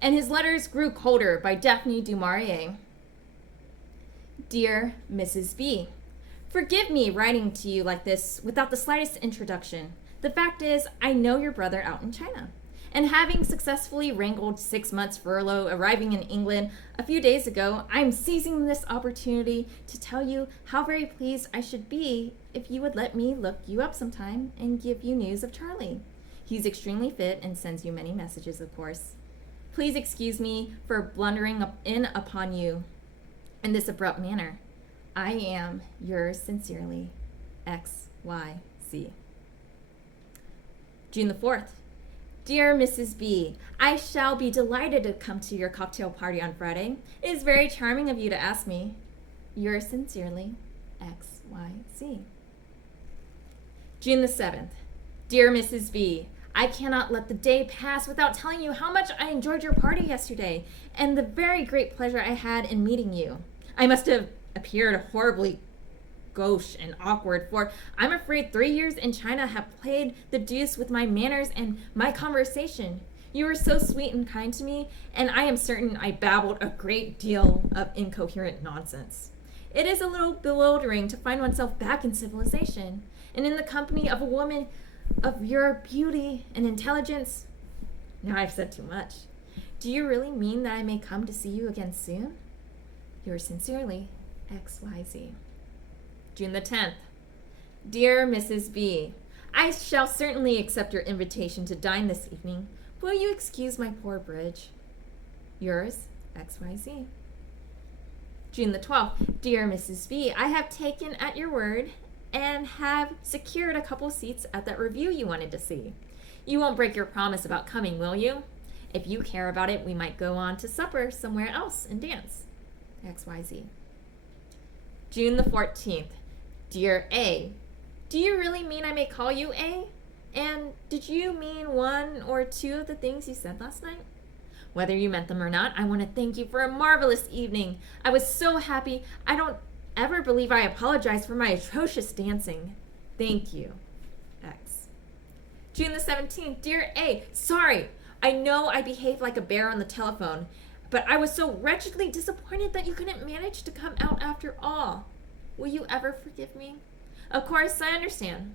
and his letters grew colder by Daphne du Maurier. Dear Mrs. B, forgive me writing to you like this without the slightest introduction. The fact is, I know your brother out in China. And having successfully wrangled 6 months furlough, arriving in England a few days ago, I'm seizing this opportunity to tell you how very pleased I should be if you would let me look you up sometime and give you news of Charlie. He's extremely fit and sends you many messages, of course. Please excuse me for blundering in upon you in this abrupt manner. I am yours sincerely, XYZ. June the 4th. Dear Mrs. B, I shall be delighted to come to your cocktail party on Friday. It is very charming of you to ask me. Yours sincerely, XYZ. June the 7th. Dear Mrs. B, I cannot let the day pass without telling you how much I enjoyed your party yesterday and the very great pleasure I had in meeting you. I must have appeared horribly gauche and awkward, for I'm afraid 3 years in China have played the deuce with my manners and my conversation. You were so sweet and kind to me, and I am certain I babbled a great deal of incoherent nonsense. It is a little bewildering to find oneself back in civilization, and in the company of a woman of your beauty and intelligence. Now I've said too much. Do you really mean that I may come to see you again soon? Yours sincerely, XYZ. June the 10th. Dear Mrs. B, I shall certainly accept your invitation to dine this evening. Will you excuse my poor bridge? Yours, XYZ. June the 12th. Dear Mrs. B, I have taken at your word and have secured a couple seats at that review you wanted to see. You won't break your promise about coming, will you? If you care about it, we might go on to supper somewhere else and dance. XYZ. June the 14th. Dear A, do you really mean I may call you A? And did you mean one or two of the things you said last night? Whether you meant them or not, I want to thank you for a marvelous evening. I was so happy. I don't ever believe I apologize for my atrocious dancing. Thank you. X. June the 17th. Dear A, sorry. I know I behaved like a bear on the telephone, but I was so wretchedly disappointed that you couldn't manage to come out after all. Will you ever forgive me? Of course, I understand.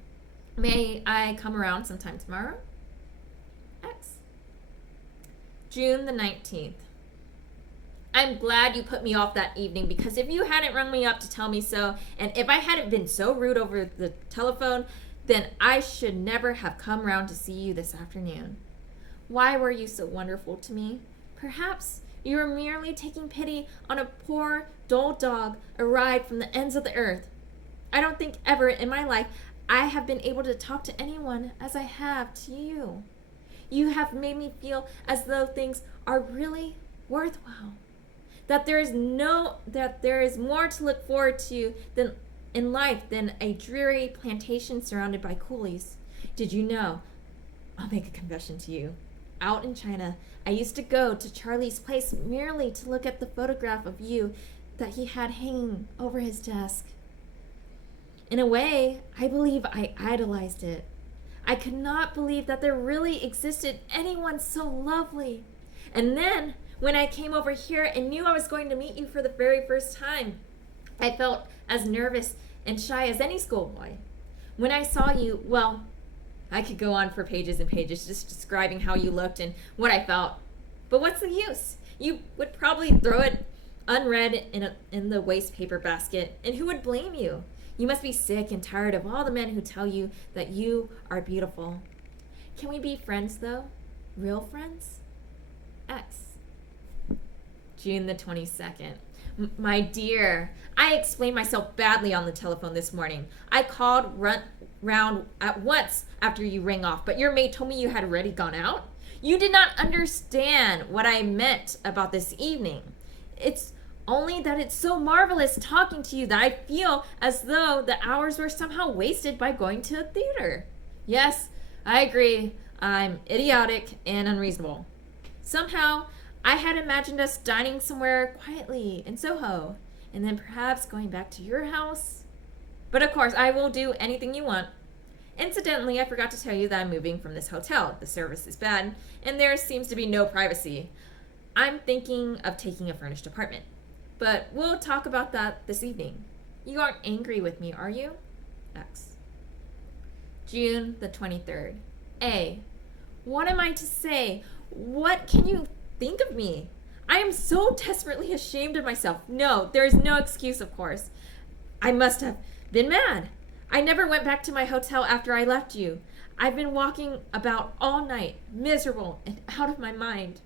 May I come around sometime tomorrow? X. June the 19th. I'm glad you put me off that evening, because if you hadn't rung me up to tell me so, and if I hadn't been so rude over the telephone, then I should never have come round to see you this afternoon. Why were you so wonderful to me? Perhaps you were merely taking pity on a poor, dull dog arrived from the ends of the earth. I don't think ever in my life I have been able to talk to anyone as I have to you. You have made me feel as though things are really worthwhile. That there is more to look forward to than in life than a dreary plantation surrounded by coolies. Did you know? I'll make a confession to you. Out in China, I used to go to Charlie's place merely to look at the photograph of you that he had hanging over his desk. In a way, I believe I idolized it. I could not believe that there really existed anyone so lovely. And then, when I came over here and knew I was going to meet you for the very first time, I felt as nervous and shy as any schoolboy. When I saw you, well, I could go on for pages and pages just describing how you looked and what I felt. But what's the use? You would probably throw it unread in the waste paper basket, and who would blame you? You must be sick and tired of all the men who tell you that you are beautiful. Can we be friends, though? Real friends? X. June the 22nd. My dear, I explained myself badly on the telephone this morning. I called round at once after you rang off, but your maid told me you had already gone out. You did not understand what I meant about this evening. It's only that it's so marvelous talking to you that I feel as though the hours were somehow wasted by going to a theater. Yes, I agree. I'm idiotic and unreasonable. Somehow, I had imagined us dining somewhere quietly in Soho, and then perhaps going back to your house. But of course, I will do anything you want. Incidentally, I forgot to tell you that I'm moving from this hotel. The service is bad, and there seems to be no privacy. I'm thinking of taking a furnished apartment. But we'll talk about that this evening. You aren't angry with me, are you? X. June the 23rd. A. What am I to say? What can you think of me? I am so desperately ashamed of myself. No, there is no excuse, of course. I must have been mad. I never went back to my hotel after I left you. I've been walking about all night, miserable and out of my mind.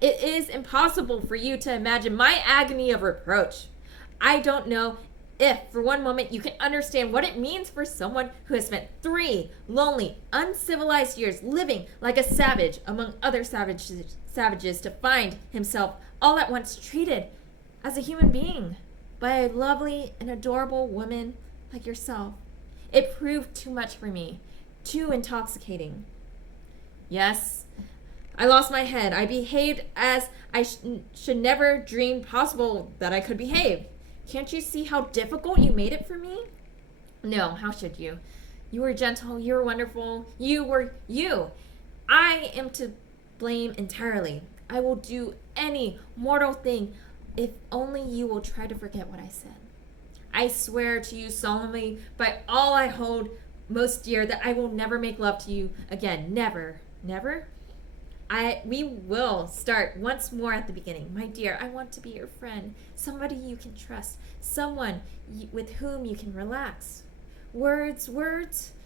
It is impossible for you to imagine my agony of reproach. I don't know if for one moment you can understand what it means for someone who has spent 3 lonely, uncivilized years living like a savage among other savages to find himself all at once treated as a human being by a lovely and adorable woman like yourself. It proved too much for me, too intoxicating. Yes, I lost my head. I behaved as I should never dream possible that I could behave. Can't you see how difficult you made it for me? No, how should you? You were gentle, you were wonderful, you were you. I am to blame entirely. I will do any mortal thing if only you will try to forget what I said. I swear to you solemnly by all I hold most dear that I will never make love to you again. Never. Never? We will start once more at the beginning. My dear, I want to be your friend, somebody you can trust, someone with whom you can relax. Words?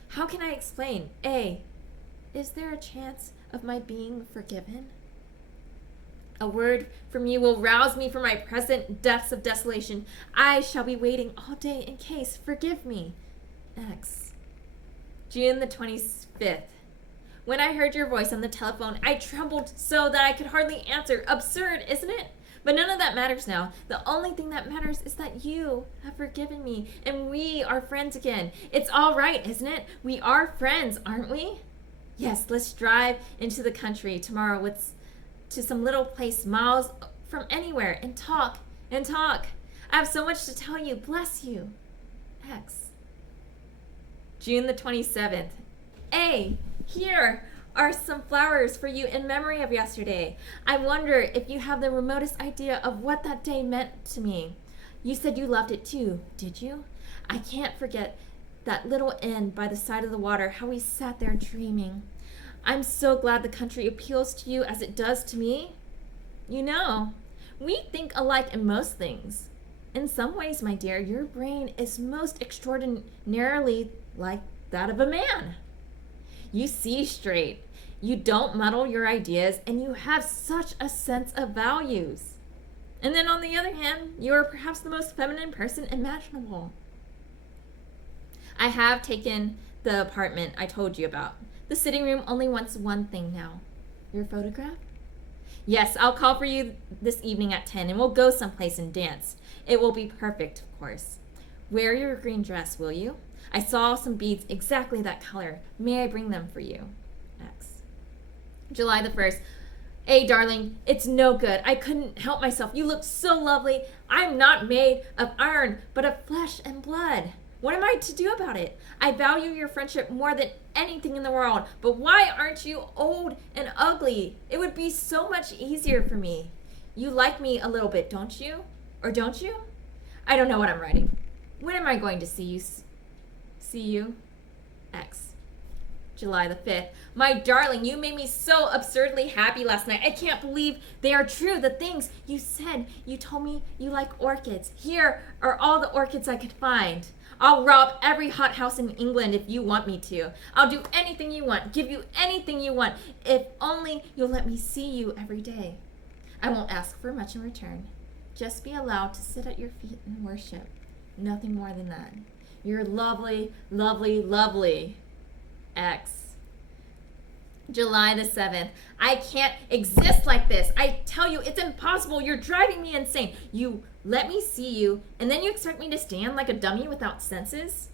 How can I explain? A. Is there a chance of my being forgiven? A word from you will rouse me from my present depths of desolation. I shall be waiting all day in case. Forgive me. X. June the 25th. When I heard your voice on the telephone, I trembled so that I could hardly answer. Absurd, isn't it? But none of that matters now. The only thing that matters is that you have forgiven me and we are friends again. It's all right, isn't it? We are friends, aren't we? Yes, let's drive into the country tomorrow to some little place miles from anywhere and talk. I have so much to tell you. Bless you. X. June the 27th. A. Here are some flowers for you in memory of yesterday. I wonder if you have the remotest idea of what that day meant to me. You said you loved it too, did you? I can't forget that little inn by the side of the water, how we sat there dreaming. I'm so glad the country appeals to you as it does to me. You know, we think alike in most things. In some ways, my dear, your brain is most extraordinarily like that of a man. You see straight, you don't muddle your ideas, and you have such a sense of values. And then on the other hand, you are perhaps the most feminine person imaginable. I have taken the apartment I told you about. The sitting room only wants one thing now. Your photograph? Yes, I'll call for you this evening at 10 and we'll go someplace and dance. It will be perfect, of course. Wear your green dress, will you? I saw some beads exactly that color. May I bring them for you? X. July the 1st. Hey, darling, it's no good. I couldn't help myself. You look so lovely. I'm not made of iron, but of flesh and blood. What am I to do about it? I value your friendship more than anything in the world. But why aren't you old and ugly? It would be so much easier for me. You like me a little bit, don't you? Or don't you? I don't know what I'm writing. When am I going to see you? See you? X. July the 5th. My darling, you made me so absurdly happy last night. I can't believe they are true. The things you said. You told me you like orchids. Here are all the orchids I could find. I'll rob every hothouse in England if you want me to. I'll do anything you want, give you anything you want, if only you'll let me see you every day. I won't ask for much in return. Just be allowed to sit at your feet and worship. Nothing more than that. You're lovely, lovely, lovely. X. July the 7th. I can't exist like this. I tell you, it's impossible. You're driving me insane. You let me see you, and then you expect me to stand like a dummy without senses?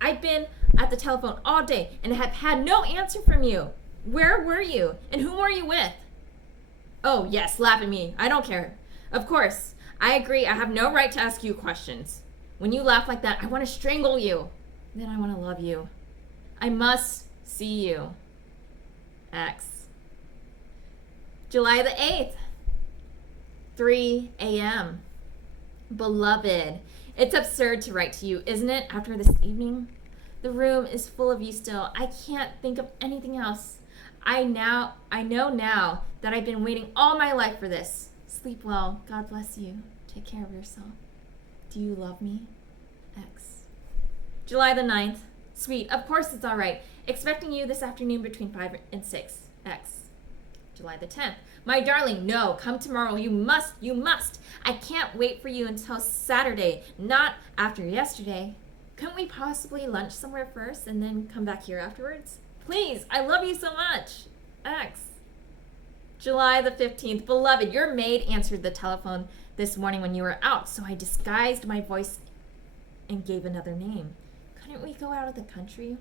I've been at the telephone all day and have had no answer from you. Where were you? And whom were you with? Oh, yes, laugh at me. I don't care. Of course, I agree. I have no right to ask you questions. When you laugh like that, I want to strangle you. Then I want to love you. I must see you. X. July the 8th. 3 a.m. Beloved, it's absurd to write to you, isn't it, after this evening? The room is full of you still. I can't think of anything else. I know now that I've been waiting all my life for this. Sleep well. God bless you. Take care of yourself. Do you love me? X. July the 9th. Sweet. Of course it's all right. Expecting you this afternoon between 5 and 6. X. July the 10th. My darling, no. Come tomorrow. You must. You must. I can't wait for you until Saturday. Not after yesterday. Couldn't we possibly lunch somewhere first and then come back here afterwards? Please. I love you so much. X. July the 15th. Beloved, your maid answered the telephone this morning when you were out, so I disguised my voice and gave another name. Couldn't we go out of the country?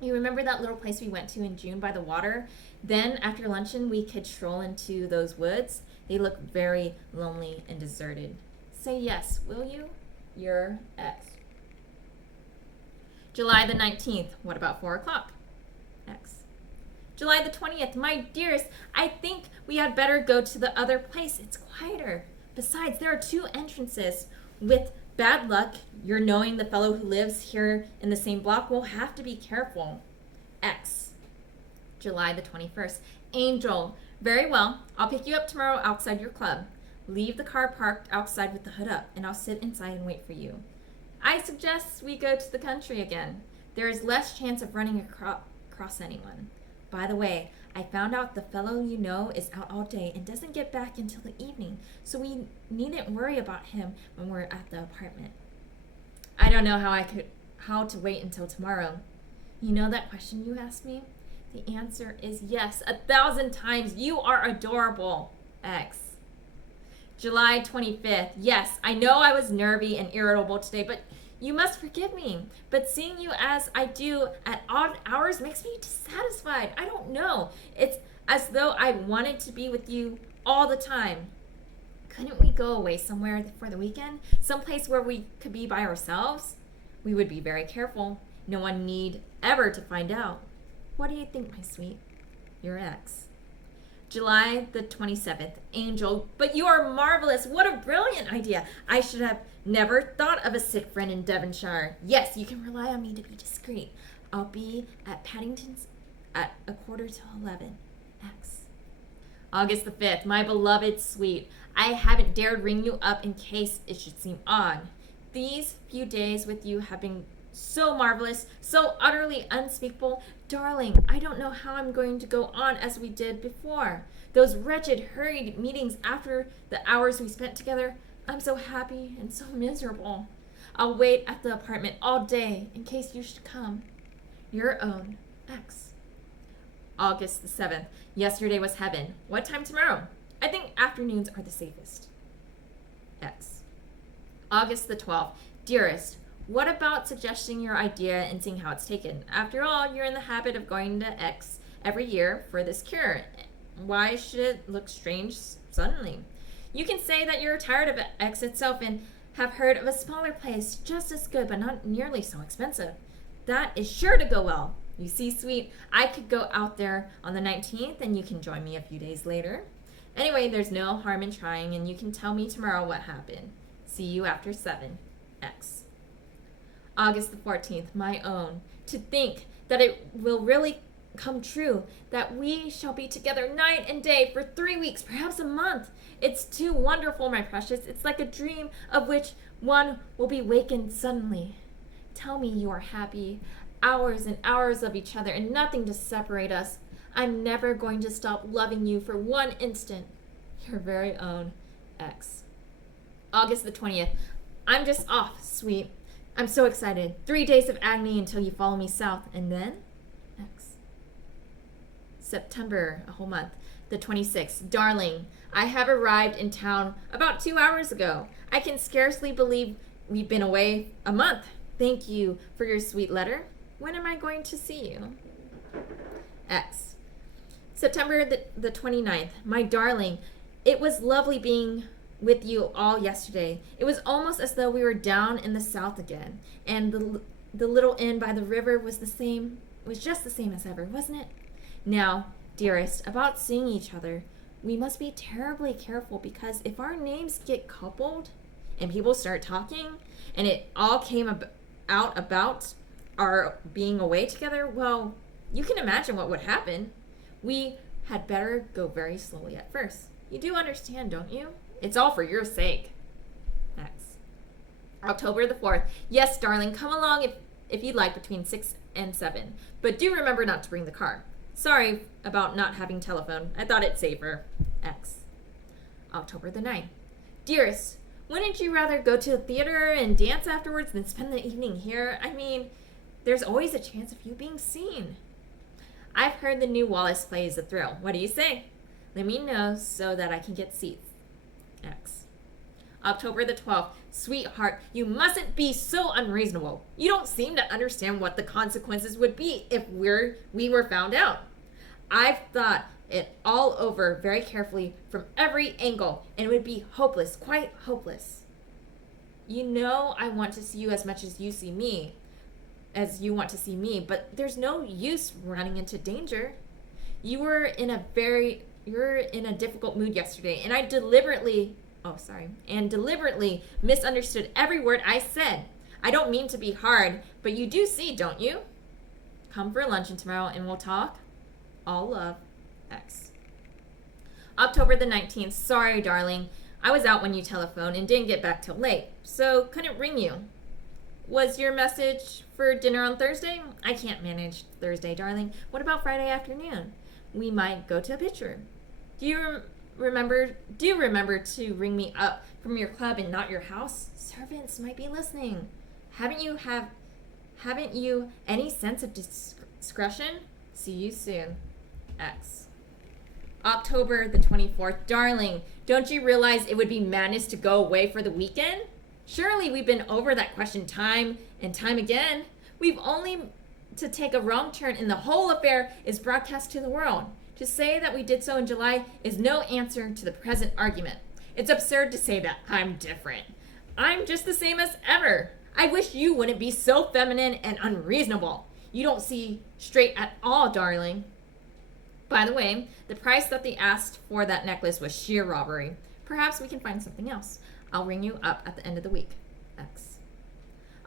You remember that little place we went to in June by the water? Then, after luncheon, we could stroll into those woods. They look very lonely and deserted. Say yes, will you? Your X. July the 19th. What about 4 o'clock? X. July the 20th. My dearest, I think we had better go to the other place. It's quieter. Besides, there are 2 entrances. With bad luck, you're knowing the fellow who lives here in the same block will have to be careful. X. July the 21st. Angel. Very well. I'll pick you up tomorrow outside your club. Leave the car parked outside with the hood up, and I'll sit inside and wait for you. I suggest we go to the country again. There is less chance of running across anyone. By the way, I found out the fellow you know is out all day and doesn't get back until the evening, so we needn't worry about him when we're at the apartment. I don't know how to wait until tomorrow. You know that question you asked me? The answer is yes, 1,000 times. You are adorable. X. July 25th. Yes, I know I was nervy and irritable today, but you must forgive me. But seeing you as I do at odd hours makes me dissatisfied. I don't know. It's as though I wanted to be with you all the time. Couldn't we go away somewhere for the weekend? Someplace where we could be by ourselves? We would be very careful. No one need ever to find out. What do you think, my sweet? Your X. July the 27th. Angel, but you are marvelous. What a brilliant idea. I should have never thought of a sick friend in Devonshire. Yes, you can rely on me to be discreet. I'll be at Paddington's at 11:15. X. August the 5th. My beloved sweet. I haven't dared ring you up in case it should seem odd. These few days with you have been so marvelous, so utterly unspeakable. Darling, I don't know how I'm going to go on as we did before. Those wretched, hurried meetings after the hours we spent together, I'm so happy and so miserable. I'll wait at the apartment all day in case you should come. Your own X. August the 7th. Yesterday was heaven. What time tomorrow? I think afternoons are the safest. X. August the 12th. Dearest, what about suggesting your idea and seeing how it's taken? After all, you're in the habit of going to X every year for this cure. Why should it look strange suddenly? You can say that you're tired of X itself and have heard of a smaller place just as good but not nearly so expensive. That is sure to go well. You see, sweet, I could go out there on the 19th and you can join me a few days later. Anyway, there's no harm in trying and you can tell me tomorrow what happened. See you after 7. X. August the 14th, my own. To think that it will really come true, that we shall be together night and day for 3 weeks, perhaps a month. It's too wonderful, my precious. It's like a dream of which one will be wakened suddenly. Tell me you are happy. Hours and hours of each other and nothing to separate us. I'm never going to stop loving you for 1 instant. Your very own X. August the 20th. I'm just off, sweet. I'm so excited. 3 days of agony until you follow me south. And then? X. September, a whole month. The 26th. Darling, I have arrived in town about 2 hours ago. I can scarcely believe we've been away a month. Thank you for your sweet letter. When am I going to see you? X. September the 29th. My darling, it was lovely being with you all yesterday. It was almost as though we were down in the south again, and the little inn by the river was just the same as ever, wasn't it? Now, dearest, about seeing each other, we must be terribly careful because if our names get coupled and people start talking and it all came out about our being away together, well, you can imagine what would happen. We had better go very slowly at first. You do understand, don't you? It's all for your sake. Next. October the 4th. Yes, darling, come along if you'd like between 6 and 7. But do remember not to bring the car. Sorry about not having telephone. I thought it safer. X. October the 9th. Dearest, wouldn't you rather go to the theater and dance afterwards than spend the evening here? I mean, there's always a chance of you being seen. I've heard the new Wallace play is a thrill. What do you say? Let me know so that I can get seats. X. October the 12th. Sweetheart, you mustn't be so unreasonable. You don't seem to understand what the consequences would be if we were found out. I've thought it all over very carefully from every angle, and it would be hopeless, quite hopeless. You know I want to see you as much as you want to see me, but there's no use running into danger. You're in a difficult mood yesterday, and deliberately misunderstood every word I said. I don't mean to be hard, but you do see, don't you? Come for luncheon tomorrow and we'll talk. All love, X. October the 19th. Sorry, darling. I was out when you telephoned and didn't get back till late, so couldn't ring you. Was your message for dinner on Thursday? I can't manage Thursday, darling. What about Friday afternoon? We might go to a picture. Do you remember to ring me up from your club and not your house? Servants might be listening. Haven't you any sense of discretion? See you soon. X. October the 24th. Darling, don't you realize it would be madness to go away for the weekend? Surely we've been over that question time and time again. We've only to take a wrong turn and the whole affair is broadcast to the world. To say that we did so in July is no answer to the present argument. It's absurd to say that I'm different. I'm just the same as ever. I wish you wouldn't be so feminine and unreasonable. You don't see straight at all, darling. By the way, the price that they asked for that necklace was sheer robbery. Perhaps we can find something else. I'll ring you up at the end of the week. X.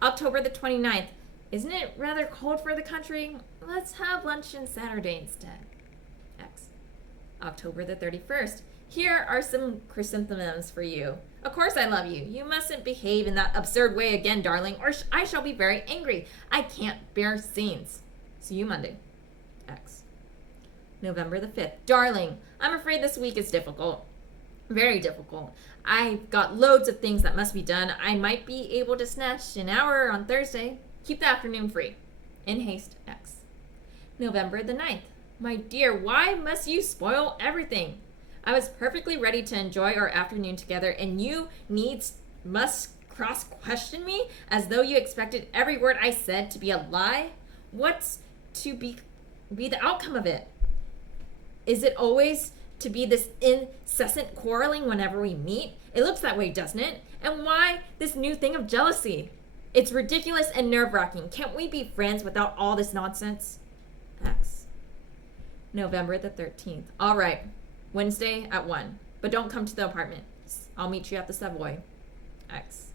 October the 29th. Isn't it rather cold for the country? Let's have lunch on Saturday instead. X. October the 31st. Here are some chrysanthemums for you. Of course I love you. You mustn't behave in that absurd way again, darling, or I shall be very angry. I can't bear scenes. See you Monday. X. November the 5th. Darling, I'm afraid this week is difficult. Very difficult. I've got loads of things that must be done. I might be able to snatch an hour on Thursday. Keep the afternoon free. In haste, X. November the 9th. My dear, why must you spoil everything? I was perfectly ready to enjoy our afternoon together, and you must cross-question me as though you expected every word I said to be a lie? What's to be the outcome of it? Is it always to be this incessant quarreling whenever we meet? It looks that way, doesn't it? And why this new thing of jealousy? It's ridiculous and nerve-wracking. Can't we be friends without all this nonsense? X. November the 13th. All right. Wednesday at 1. But don't come to the apartment. I'll meet you at the Savoy. X.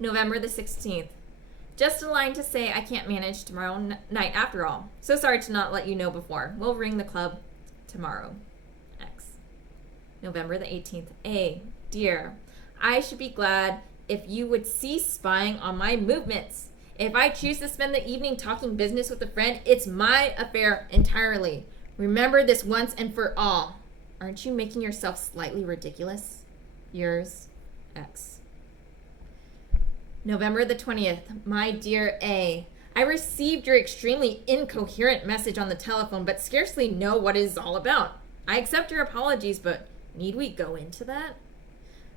November the 16th. Just a line to say I can't manage tomorrow night after all. So sorry to not let you know before. We'll ring the club tomorrow. X. November the 18th. A. Dear, I should be glad if you would cease spying on my movements. If I choose to spend the evening talking business with a friend, it's my affair entirely. Remember this once and for all. Aren't you making yourself slightly ridiculous? Yours, X. November the 20th. My dear A. I received your extremely incoherent message on the telephone, but scarcely know what it is all about. I accept your apologies, but need we go into that?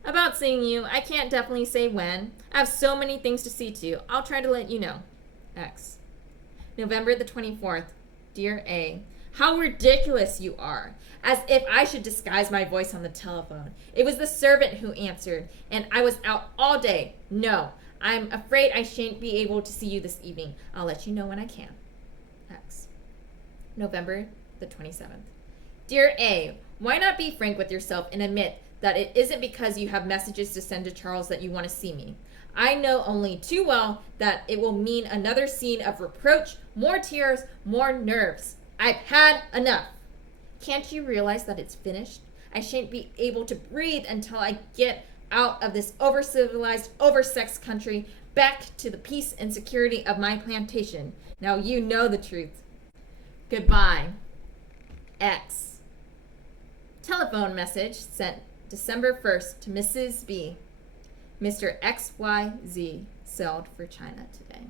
About seeing you, I can't definitely say when. I have so many things to see to. I'll try to let you know. X. November the 24th. Dear A. How ridiculous you are. As if I should disguise my voice on the telephone. It was the servant who answered, and I was out all day. No, I'm afraid I shan't be able to see you this evening. I'll let you know when I can. X. November the 27th. Dear A. Why not be frank with yourself and admit that it isn't because you have messages to send to Charles that you want to see me? I know only too well that it will mean another scene of reproach, more tears, more nerves. I've had enough. Can't you realize that it's finished? I shan't be able to breathe until I get out of this over-civilized, over-sexed country back to the peace and security of my plantation. Now you know the truth. Goodbye. X. Telephone message sent December 1st to Mrs. B. Mr. XYZ sailed for China today.